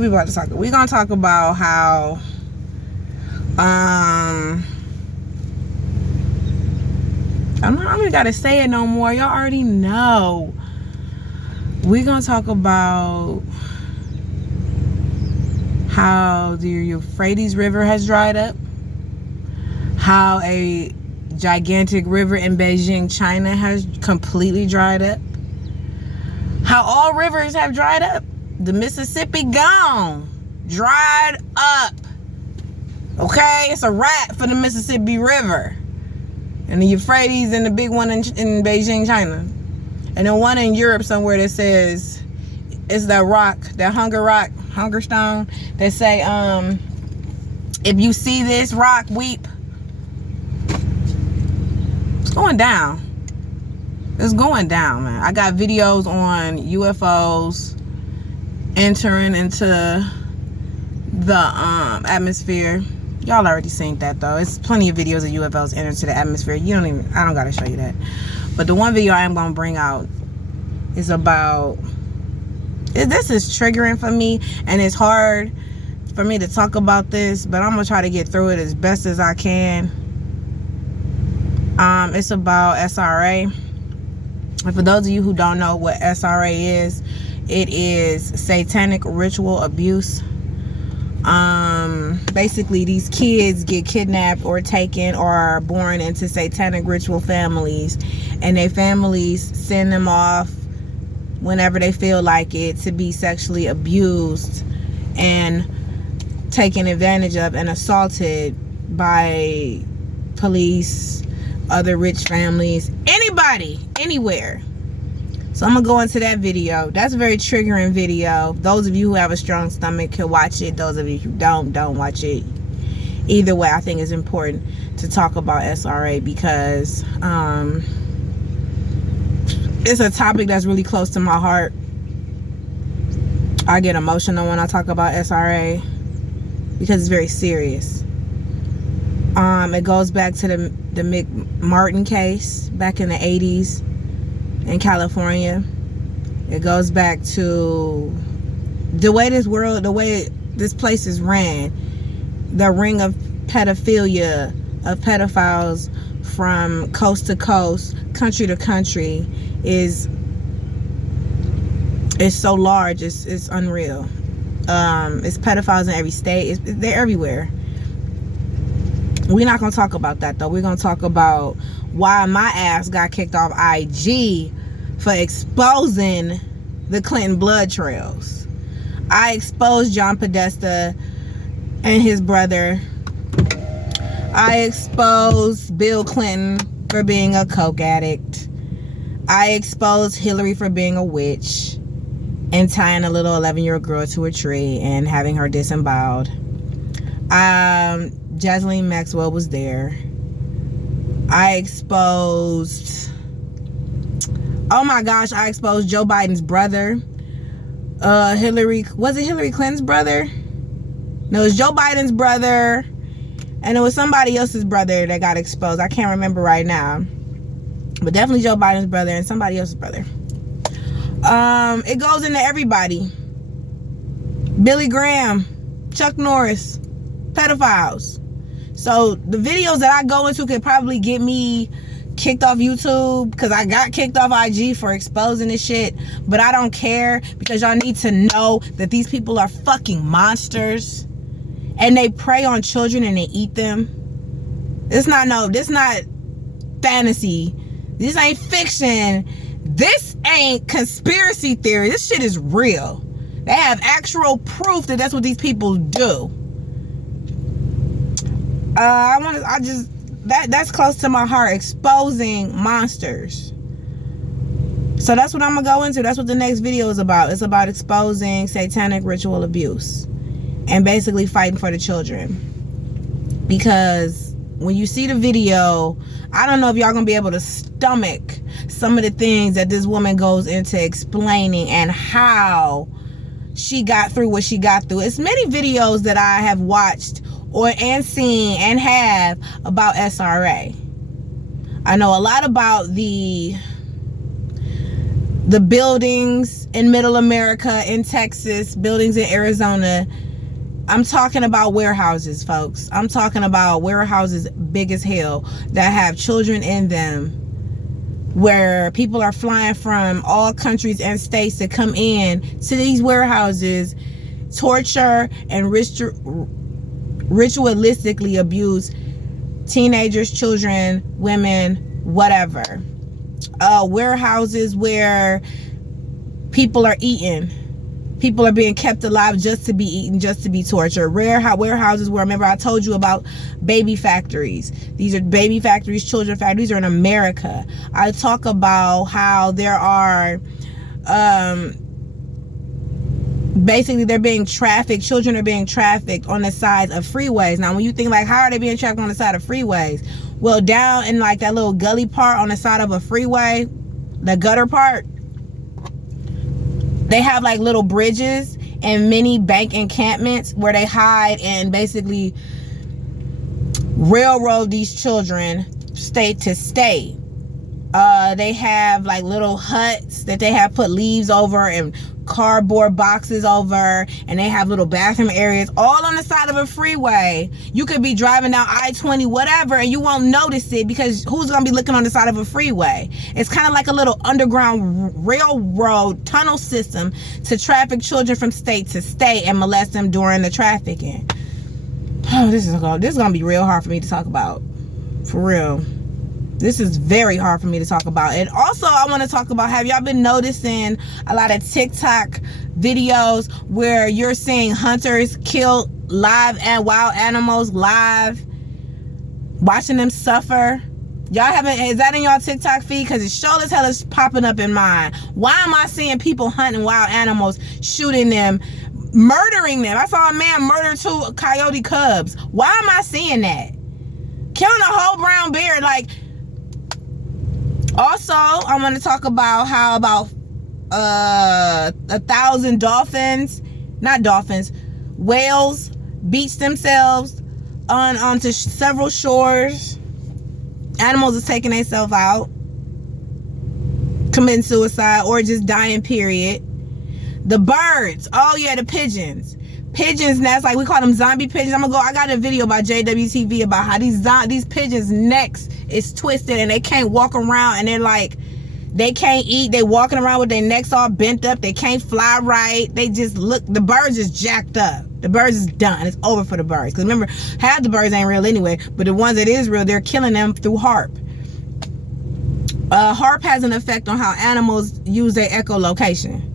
we about to talk? We're gonna talk about how I don't really gotta say it no more. Y'all already know. We're gonna talk about how the Euphrates River has dried up, how a gigantic river in Beijing, China has completely dried up, how all rivers have dried up. The Mississippi gone, dried up. Okay, it's a wrap for the Mississippi River. And the Euphrates and the big one in Beijing, China. And then one in Europe somewhere that says, it's that rock, that hunger stone, that say, if you see this rock, weep. It's going down. It's going down, man. I got videos on UFOs entering into the atmosphere. Y'all already seen that though. It's plenty of videos of UFOs enter into the atmosphere. I don't gotta show you that. But the one video I am gonna bring out is about, this is triggering for me, and it's hard for me to talk about this, but I'm gonna try to get through it as best as I can. It's about SRA. And for those of you who don't know what SRA is, it is satanic ritual abuse. Basically these kids get kidnapped or taken or are born into satanic ritual families, and their families send them off whenever they feel like it to be sexually abused and taken advantage of and assaulted by police, other rich families, anybody, anywhere. So I'm gonna go into that video. That's a very triggering video. Those of you who have a strong stomach can watch it. Those of you who don't watch it. Either way, I think it's important to talk about SRA because it's a topic that's really close to my heart. I get emotional when I talk about SRA because it's very serious. It goes back to the McMartin case back in the 80s in California. It goes back to the way this place is ran. The ring of pedophilia, of pedophiles from coast to coast, country to country is so large. It's unreal. It's pedophiles in every state. They're everywhere. We're not gonna talk about that though. We're gonna talk about why my ass got kicked off IG for exposing the Clinton blood trails. I exposed John Podesta and his brother. I exposed Bill Clinton for being a coke addict. I exposed Hillary for being a witch and tying a little 11-year-old girl to a tree and having her disemboweled. Ghislaine Maxwell was there. I exposed, oh my gosh, I exposed Joe Biden's brother. Was it Hillary Clinton's brother? No, it was Joe Biden's brother, and it was somebody else's brother that got exposed. I can't remember right now, but definitely Joe Biden's brother and somebody else's brother. It goes into everybody. Billy Graham, Chuck Norris, pedophiles. So the videos that I go into could probably get me kicked off YouTube because I got kicked off IG for exposing this shit, but I don't care because y'all need to know that these people are fucking monsters and they prey on children and they eat them. This not fantasy. This ain't fiction. This ain't conspiracy theory. This shit is real. They have actual proof that that's what these people do. That's close to my heart, exposing monsters. So that's what I'm gonna go into. That's what the next video is about. It's about exposing satanic ritual abuse and basically fighting for the children. Because when you see the video, I don't know if y'all gonna be able to stomach some of the things that this woman goes into explaining and how she got through what she got through. It's many videos that I have watched and seen and have about SRA. I know a lot about the the buildings in middle America, in Texas, buildings in Arizona. I'm talking about warehouses, folks. I'm talking about warehouses big as hell that have children in them, where people are flying from all countries and states to come in to these warehouses, torture and ritualistically abuse teenagers, children, women, whatever. Warehouses where people are eaten. People are being kept alive just to be eaten, just to be tortured. Warehouses where, remember I told you about baby factories. These are baby factories, children factories. These are in America. I talk about how there are, basically they're being trafficked. Children are being trafficked on the sides of freeways. Now, when you think like, how are they being trafficked on the side of freeways? Well, down in like that little gully part on the side of a freeway, the gutter part, they have like little bridges and mini bank encampments where they hide and basically railroad these children state to state. They have like little huts that they have put leaves over and cardboard boxes over, and they have little bathroom areas all on the side of a freeway. You could be driving down I-20 whatever and you won't notice it, because who's gonna be looking on the side of a freeway? It's kind of like a little underground railroad tunnel system to traffic children from state to state and molest them during the trafficking. Oh, this is gonna be real hard for me to talk about, for real. This is very hard for me to talk about. And also, I want to talk about, have y'all been noticing a lot of TikTok videos where you're seeing hunters kill live and wild animals live, watching them suffer? Y'all haven't, is that in y'all TikTok feed? Because it sure as hell is popping up in mine. Why am I seeing people hunting wild animals, shooting them, murdering them? I saw a man murder 2 coyote cubs. Why am I seeing that? Killing a whole brown bear, like. Also, I want to talk about how about 1,000 whales beach themselves onto several shores. Animals is taking themselves out, committing suicide, or just dying, period. The birds, oh yeah, the pigeons nests, like we call them zombie pigeons. I got a video by JWTV about how these pigeons' necks is twisted and they can't walk around, and they're like, they can't eat. They walking around with their necks all bent up. They can't fly right. They just look, the birds is jacked up. The birds is done. It's over for the birds. Because remember, half the birds ain't real anyway, but the ones that is real, they're killing them through HAARP. HAARP has an effect on how animals use their echolocation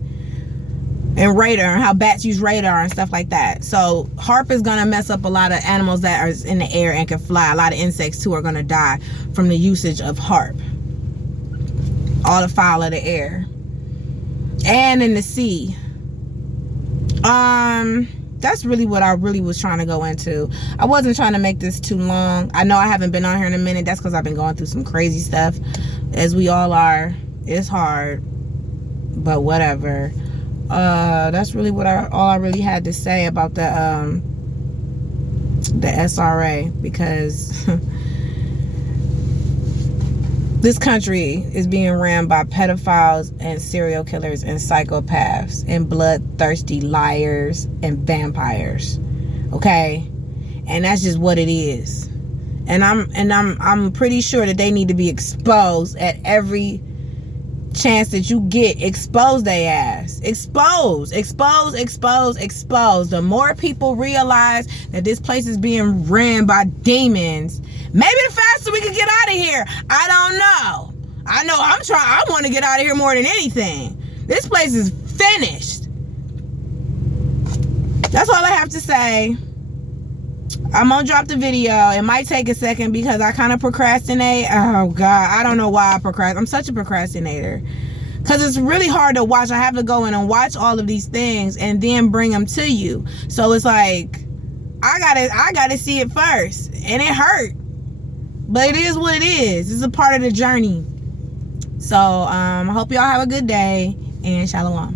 and radar, and how bats use radar and stuff like that. So HAARP is gonna mess up a lot of animals that are in the air and can fly. A lot of insects too are gonna die from the usage of HAARP. All the fowl of the air and in the sea. That's really what I really was trying to go into. I wasn't trying to make this too long. I know I haven't been on here in a minute. That's because I've been going through some crazy stuff, as we all are. It's hard, but whatever. That's really what all I really had to say about the SRA, because this country is being ran by pedophiles and serial killers and psychopaths and bloodthirsty liars and vampires. Okay? And that's just what it is. And I'm pretty sure that they need to be exposed at every chance that you get. Expose their ass. Expose. The more people realize that this place is being ran by demons, maybe the faster we can get out of here. I don't know. I know I want to get out of here more than anything. This place is finished. That's all I have to say. I'm gonna drop the video. It might take a second because I kind of procrastinate. Oh God, I don't know why I procrastinate. I'm such a procrastinator because it's really hard to watch. I have to go in and watch all of these things and then bring them to you. So it's like I gotta see it first, and it hurt, but it is what it is. It's a part of the journey. So I hope y'all have a good day, and shalom.